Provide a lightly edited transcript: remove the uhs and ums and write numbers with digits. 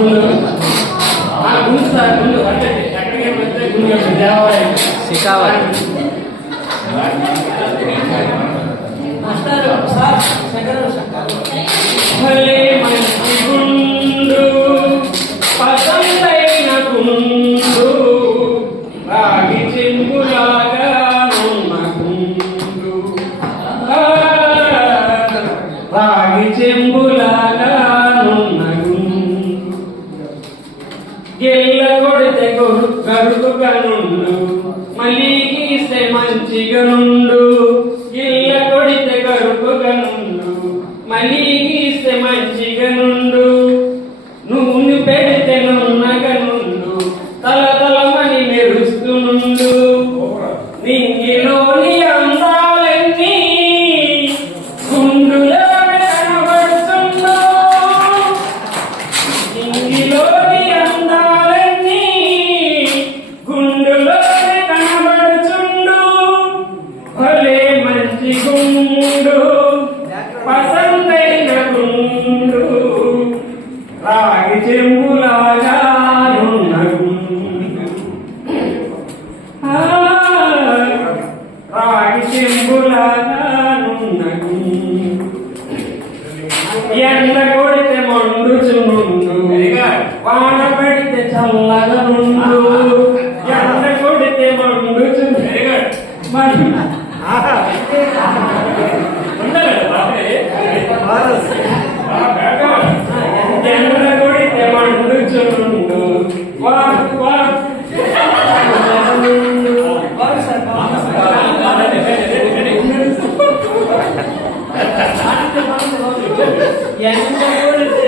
గుండు గుండు సార్ గుండు అంటే ఎక్కడికి వెళ్తే గుండు దేవాలయం శిఖావతి భలే మంచి గుండు పసందైన గుండు రాగి చెంబులాగా ఉన్న గుండు రాగి చెంబులాగా ఉన్న గుండు గెల్ల కొడితే గరుకుగా నుండు మళ్ళీ గీస్తే మంచిగా నుండు గిల్ల కొడితే గరుకుగా నుండు మళ్ళీ గీస్తే మంచిగా నుండు నూనె పెడితే నున్నగా నుండు తల తలమని మెరుస్తూ నుండు నింగిలోని అందాలన్నీ గుండులో కనబడుతుందో నింగిలోని అందాలన్నీ గుండులో కనబడుతుండు భలే మంచి గుండు పసందైన గుండు రాగి చెంబులాగా ఉన్న గుండు రాగి చెంబులాగా ఉన్న గుండు ఎండ కొడితే మండుచునుండు వాన పడితే చల్లగా నుండు ఎండ కొడితే మండుచుండు ఎండ కొడితే మండుచునుండు ఎండ కొడితే